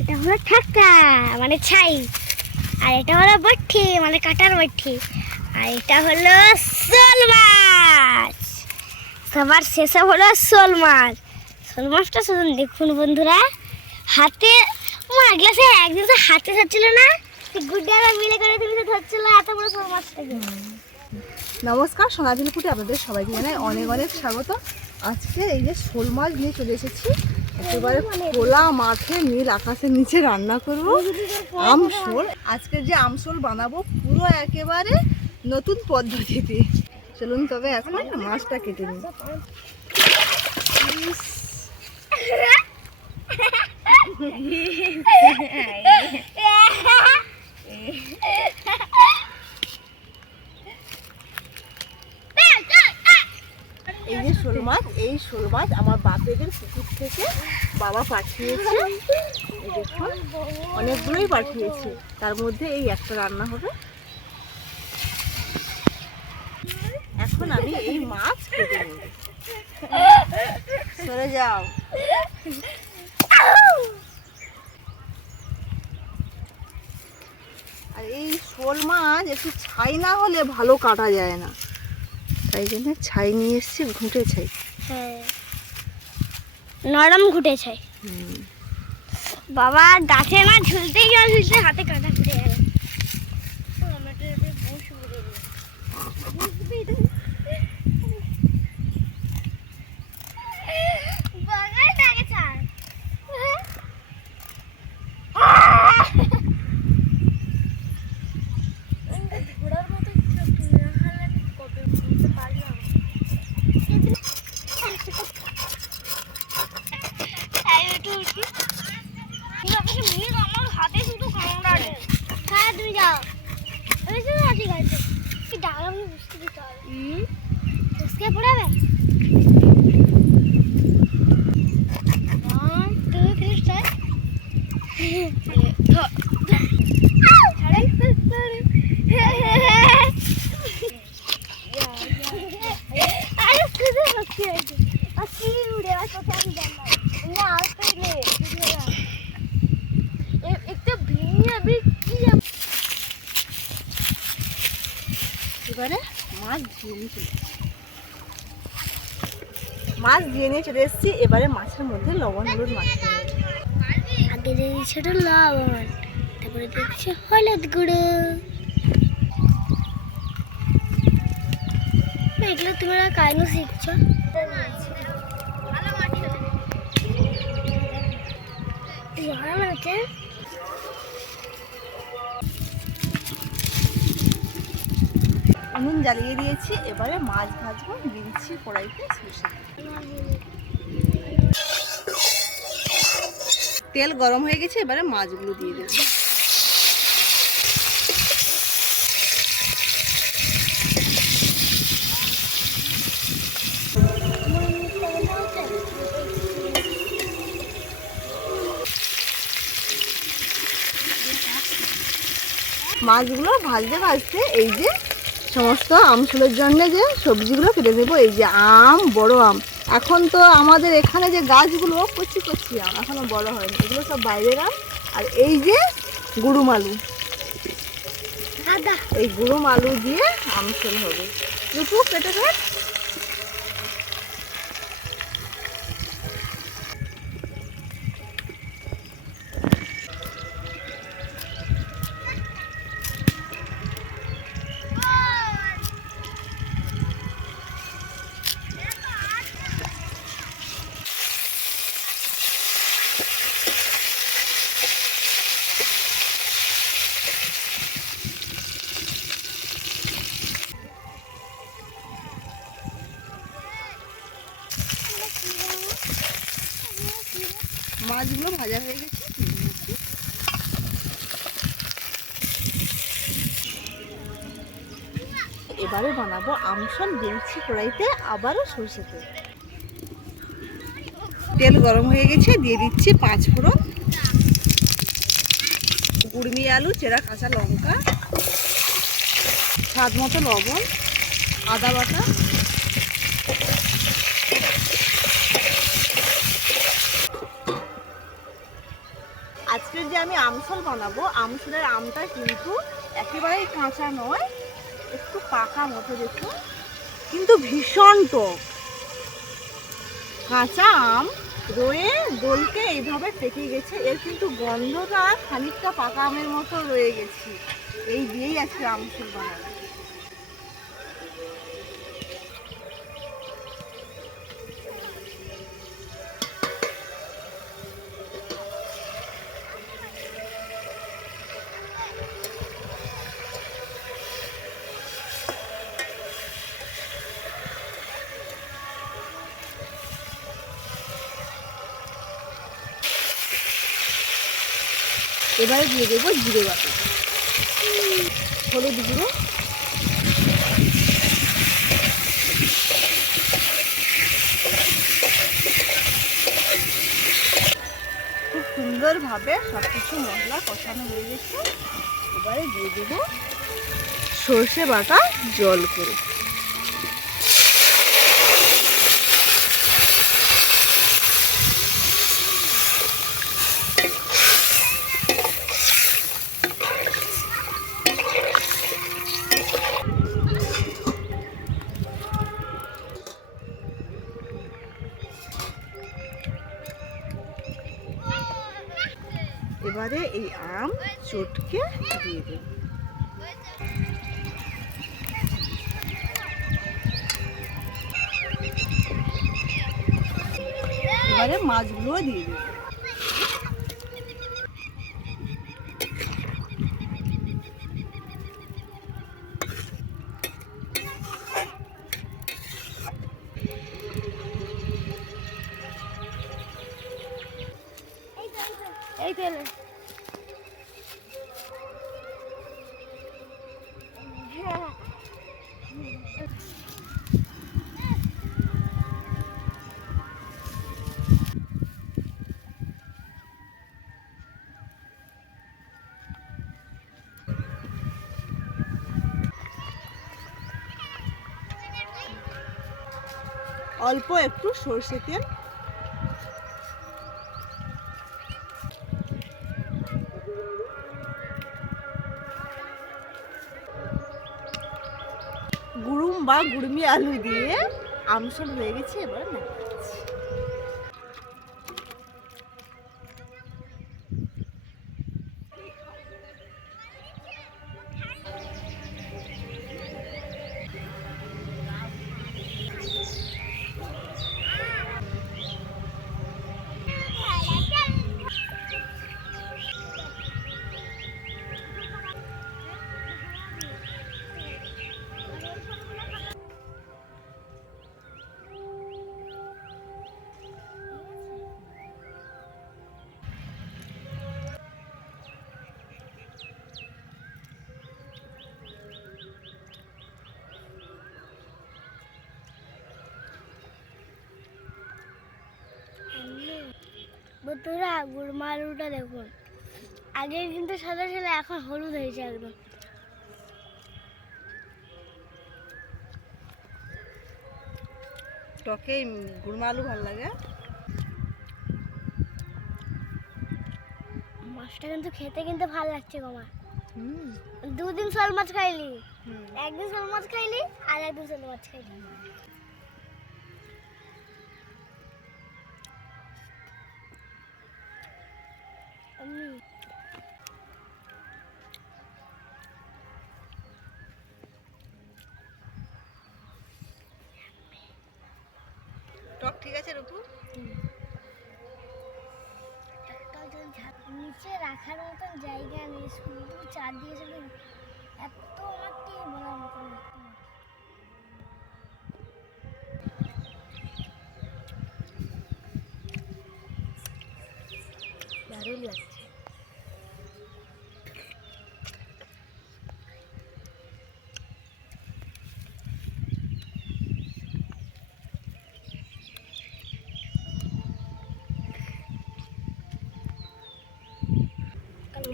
এটা হলো ঠাক্কা মানে ছাই। আর এটা হলো বট্টি মানে কাটার বট্টি আর এটা হলো শোল মাছ। সবার শেষে হলো শোল মাছ। শোল মাছটা শুধু দেখুন বন্ধুরা। হাতে আমার গ্লাসে একদিন তো হাতে ধরছিল না? গুড্ডারা মিলে করে তুমি তো ধরছিল, এত বড় শোল মাছটাকে নমস্কার সোনাঝুল কুটি আপনাদের সবাইকে জানাই অনেক অনেক স্বাগত আজকে এই যে শোল মাছ নিয়ে চলে এসেছি একেবারে খোলা মাঠে নীল আকাশের নিচে রান্না করব আমশোল আজকে যে আমশোল বানাবো পুরো একেবারে নতুন পদ্ধতিতে চলুন তবে এখন মাছটা কেটে নিই এই যে শোল মাছ এই শোল মাছ আমার বাপেদের পুকুর থেকে বাবা পাঠিয়েছে। দেখুন, অনেকগুলোই পাঠিয়েছে। তার মধ্যে এই একটা রান্না হবে। এখন আমি এই মাছ কেটে সরে যাও। আর এই শোল মাছ একটু ছাই না হলে ভালো কাটা যায় না। তাই জন্য ছাই নিয়ে এসেছি, ঘুঁটে ছাই। হ্যাঁ। নরম ঘুঁটে ছাই। বাবা, গাছে না ঝুলতে গিয়ে ঝুলতে হাতে কাটা ফুটে গেল আমার হাতে শুধু কামড়াবে হ্যাঁ তুমি যাও আমি শুধু ঠিক আছে কি ডালা আমি বুঝতে দিতে হবে বুঝতে পড়াবে One, two, three, start. আরে শুধু সত্যি হয়েছে আর কি উড়ে আর কোথায় আমি জানলাম না আসতে একটু ভেঙে বিক্রি এবারে মাছ ধুয়ে নিয়ে চলে মাছ ধুয়ে নিয়ে চলে এসেছি। এবারে মাছের মধ্যে লবণ, হলুদ মাছ আগে দিয়েছিল লবণ, তারপরে দিচ্ছে হলুদ গুঁড়ো। এগুলো তোমরা কাইনো শিখছো। ভালো উনুন জ্বালিয়ে দিয়েছি, এবারে মাছ ভাজবো দিচ্ছি কড়াইতে তেল গরম হয়ে গেছে, এবারে মাছগুলো দিয়ে দেবো। মাছগুলো ভাজতে ভাজতে এই যে সমস্ত আমসুলের জন্য যে সবজিগুলো কেটে দেবো এই যে আম বড় আম। এখন তো আমাদের এখানে যে গাছগুলো কচি কচি আম এখনও বড় হয়নি। এগুলো সব বাইরের আম। আর এই যে গুড়ুম আলু। এই গুড়ুম আলু দিয়ে আমসুল হবে। দুটো কেটে দেয় ভাজা হয়ে গেছে এবারে বানাবো আমসল দিয়েছি কড়াইতে, আবারও সরষে তেল। গরম হয়ে গেছে, দিয়ে দিচ্ছি পাঁচ ফোড়ন। গুড়মি আলু, চেরা কাঁচা লঙ্কা, স্বাদ মতো লবণ, আদা বাটা আজকে যে আমি আমসল বানাবো। আমসলের আমটা কিন্তু একেবারেই কাঁচা নয়, একটু পাকা মতো দেখুন। কিন্তু ভীষণ টক কাঁচা আম রয়ে দোলকে এইভাবে পেকে গেছে, এর কিন্তু গন্ধটা খানিকটা পাকা আমের মতো রয়ে গেছে। এই দিয়েই আজকে আমসল বানাবো। এবারে দিয়ে দেবো জিরে বাটা। হলুদ গুঁড়ো। খুব সুন্দরভাবে সব কিছু মশলা কষানো হয়ে গেছে। এবারে দিয়ে দেবো সর্ষে বাটা জল করে। আম চটকে দিয়ে দেব এবারে মাছগুলো দিয়ে দেব এই তেলে অল্প একটু সর্ষে তেল। গুরুম বা গুড়মি আলু দিয়ে আমসল হয়ে গেছে এবার নামাচ্ছি বন্ধুরা গুড়মা আলুটা দেখুন। আগে কিন্তু সাদা ছিল এখন হলুদ হয়েছে একদম। টকে গুড়মা আলু ভালো লাগে। মাছটা কিন্তু খেতে কিন্তু ভালো লাগছে হুম। দুদিন শোল মাছ খাইলি একদিন শোল মাছ খাইলি আর একদিন শোল মাছ খাইলি। আছে রূপু একটা যে ঝা- নিচে রাখার মতন জায়গা নেই শুধু চার দিয়েছে এত মাটি বলার মতন না। দারুণ লাগছে।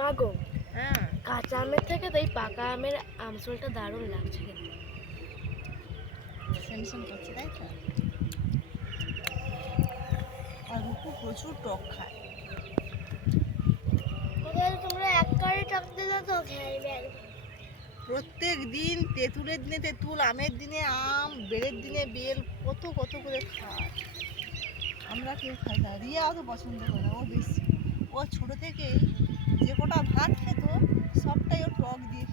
মাগো। হ্যাঁ। কাঁচা আমের থেকে তো এই পাকা আমের আমসলটা দারুণ লাগছে তাই তো? আর প্রচুর টক খায়। তোমরা এক কারি টক দিলে তো খেয়ে প্রত্যেক দিন তেঁতুলের দিনে তেঁতুল আমের দিনে আম বেলের দিনে বেল কত কত করে খায়। আমরা কেউ খাই না রিয়া অত পছন্দ করে না ও বেশি। ও ছোট থেকেই যে কটা ভাত খেত সবটাই ও টক দিয়ে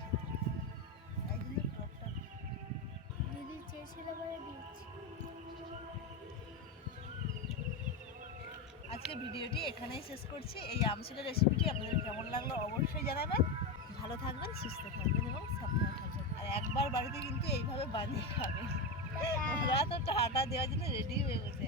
আজকে ভিডিওটি এখানেই শেষ করছি। এই আমসুলের রেসিপিটি আপনাদের কেমন লাগল অবশ্যই জানাবেন। ভালো থাকবেন সুস্থ থাকবেন এবং সাবধানে থাকবেন। আর একবার বাড়িতে কিন্তু এইভাবে বানিয়ে খাবেন। ওরা তো টাটা দেওয়ার জন্য রেডি হয়ে গেছে।